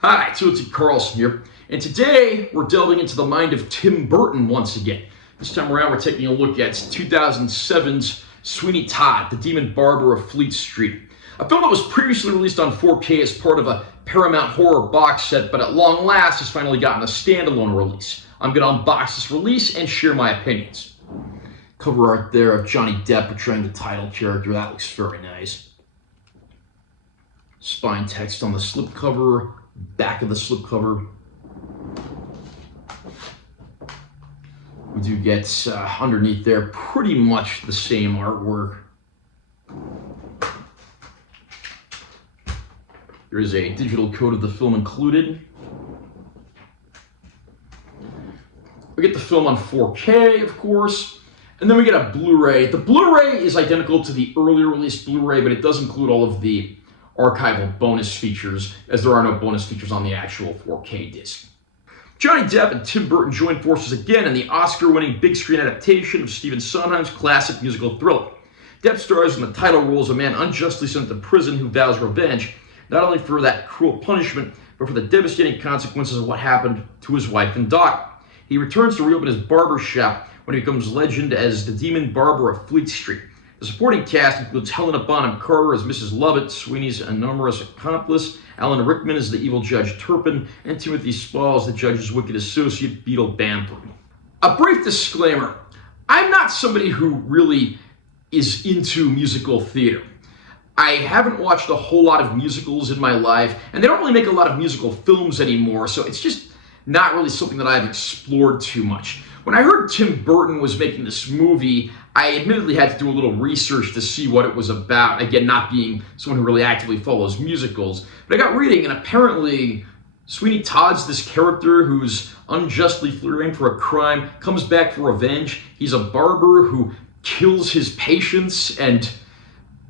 Hi, Tootsie Carlson here, and today we're delving into the mind of Tim Burton once again. This time around we're taking a look at 2007's Sweeney Todd, the Demon Barber of Fleet Street. A film that was previously released on 4K as part of a Paramount horror box set, but at long last has finally gotten a standalone release. I'm going to unbox this release and share my opinions. Cover art there of Johnny Depp portraying the title character, that looks very nice. Spine text on the slipcover. Back of the slipcover, we do get underneath there pretty much the same artwork. There is a digital code of the film included. We get the film on 4K, of course, and then we get a Blu-ray. The Blu-ray is identical to the earlier released Blu-ray, but it does include all of the archival bonus features, as there are no bonus features on the actual 4K disc. Johnny Depp and Tim Burton joined forces again in the Oscar-winning big screen adaptation of Stephen Sondheim's classic musical thriller. Depp stars in the title role as a man unjustly sent to prison who vows revenge, not only for that cruel punishment, but for the devastating consequences of what happened to his wife and daughter. He returns to reopen his barber shop when he becomes legend as the Demon Barber of Fleet Street. The supporting cast includes Helena Bonham Carter as Mrs. Lovett, Sweeney's enormous accomplice, Alan Rickman as the evil Judge Turpin, and Timothy Spall as the judge's wicked associate, Beetle Bamford. A brief disclaimer, I'm not somebody who really is into musical theater. I haven't watched a whole lot of musicals in my life, and they don't really make a lot of musical films anymore, so it's just not really something that I've explored too much. When I heard Tim Burton was making this movie, I admittedly had to do a little research to see what it was about. Again, not being someone who really actively follows musicals. But I got reading, and apparently Sweeney Todd's this character who's unjustly framed for a crime, comes back for revenge. He's a barber who kills his patients and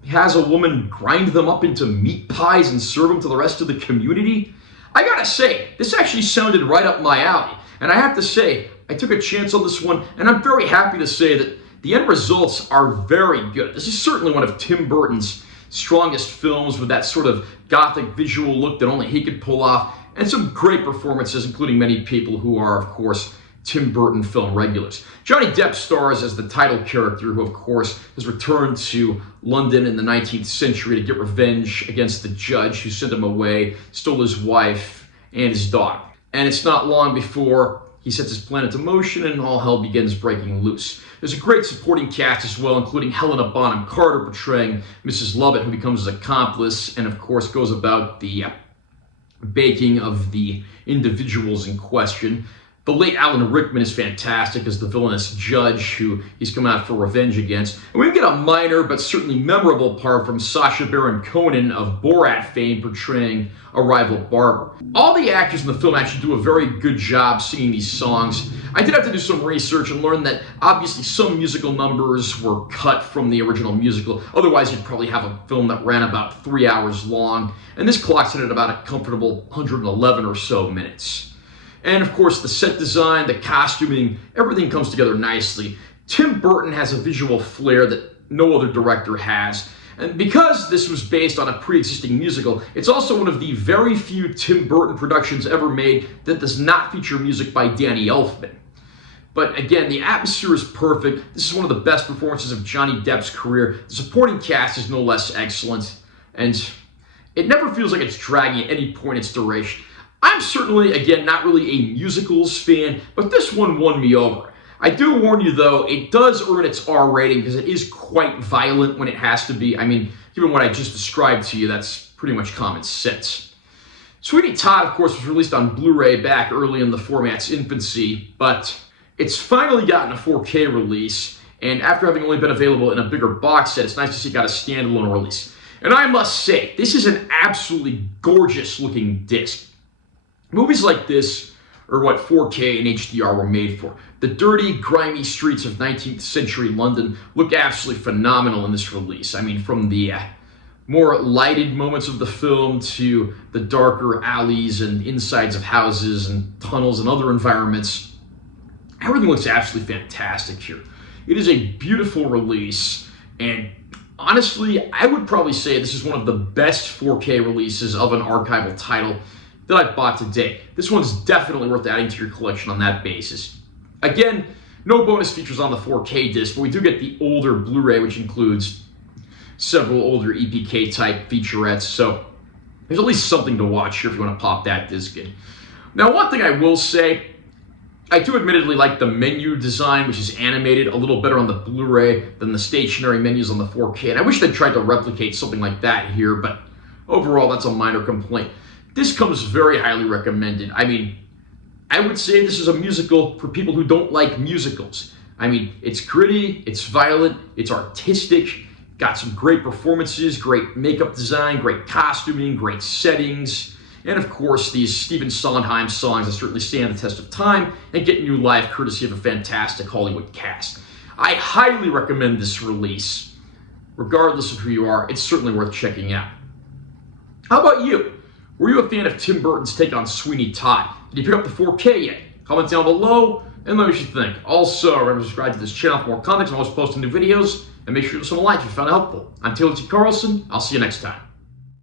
has a woman grind them up into meat pies and serve them to the rest of the community. I gotta say, this actually sounded right up my alley. And I have to say, I took a chance on this one, and I'm very happy to say that the end results are very good. This is certainly one of Tim Burton's strongest films with that sort of gothic visual look that only he could pull off, and some great performances, including many people who are, of course, Tim Burton film regulars. Johnny Depp stars as the title character, who, of course, has returned to London in the 19th century to get revenge against the judge who sent him away, stole his wife and his daughter. And it's not long before he sets his plan into motion and all hell begins breaking loose. There's a great supporting cast as well, including Helena Bonham Carter portraying Mrs. Lovett, who becomes his accomplice and, of course, goes about the baking of the individuals in question. The late Alan Rickman is fantastic as the villainous judge who he's come out for revenge against. And we get a minor but certainly memorable part from Sacha Baron Cohen of Borat fame portraying a rival barber. All the actors in the film actually do a very good job singing these songs. I did have to do some research and learn that obviously some musical numbers were cut from the original musical. Otherwise, you'd probably have a film that ran about 3 hours long. And this clocks in at about a comfortable 111 or so minutes. And of course, the set design, the costuming, everything comes together nicely. Tim Burton has a visual flair that no other director has. And because this was based on a pre-existing musical, it's also one of the very few Tim Burton productions ever made that does not feature music by Danny Elfman. But again, the atmosphere is perfect. This is one of the best performances of Johnny Depp's career. The supporting cast is no less excellent. And it never feels like it's dragging at any point in its duration. I'm certainly, again, not really a musicals fan, but this one won me over. I do warn you, though, it does earn its R rating because it is quite violent when it has to be. I mean, given what I just described to you, that's pretty much common sense. Sweeney Todd, of course, was released on Blu-ray back early in the format's infancy, but it's finally gotten a 4K release, and after having only been available in a bigger box set, it's nice to see it got a standalone release. And I must say, this is an absolutely gorgeous-looking disc. Movies like this are what 4K and HDR were made for. The dirty, grimy streets of 19th century London look absolutely phenomenal in this release. I mean, from the more lighted moments of the film to the darker alleys and insides of houses and tunnels and other environments, everything looks absolutely fantastic here. It is a beautiful release, and honestly, I would probably say this is one of the best 4K releases of an archival title that I bought today. This one's definitely worth adding to your collection on that basis. Again, no bonus features on the 4K disc, but we do get the older Blu-ray, which includes several older EPK type featurettes, so there's at least something to watch here if you want to pop that disc in. Now, one thing I will say, I do admittedly like the menu design, which is animated a little better on the Blu-ray than the stationary menus on the 4K, and I wish they'd tried to replicate something like that here, but overall, that's a minor complaint. This comes very highly recommended. I mean, I would say this is a musical for people who don't like musicals. I mean, it's gritty, it's violent, it's artistic, got some great performances, great makeup design, great costuming, great settings, and of course, these Stephen Sondheim songs that certainly stand the test of time and get new life courtesy of a fantastic Hollywood cast. I highly recommend this release. Regardless of who you are, it's certainly worth checking out. How about you? Were you a fan of Tim Burton's take on Sweeney Todd? Did you pick up the 4K yet? Comment down below and let me know what you think. Also, remember to subscribe to this channel for more content. I'm always posting new videos, and make sure to give some like if you found it helpful. I'm Taylor T. Carlson. I'll see you next time.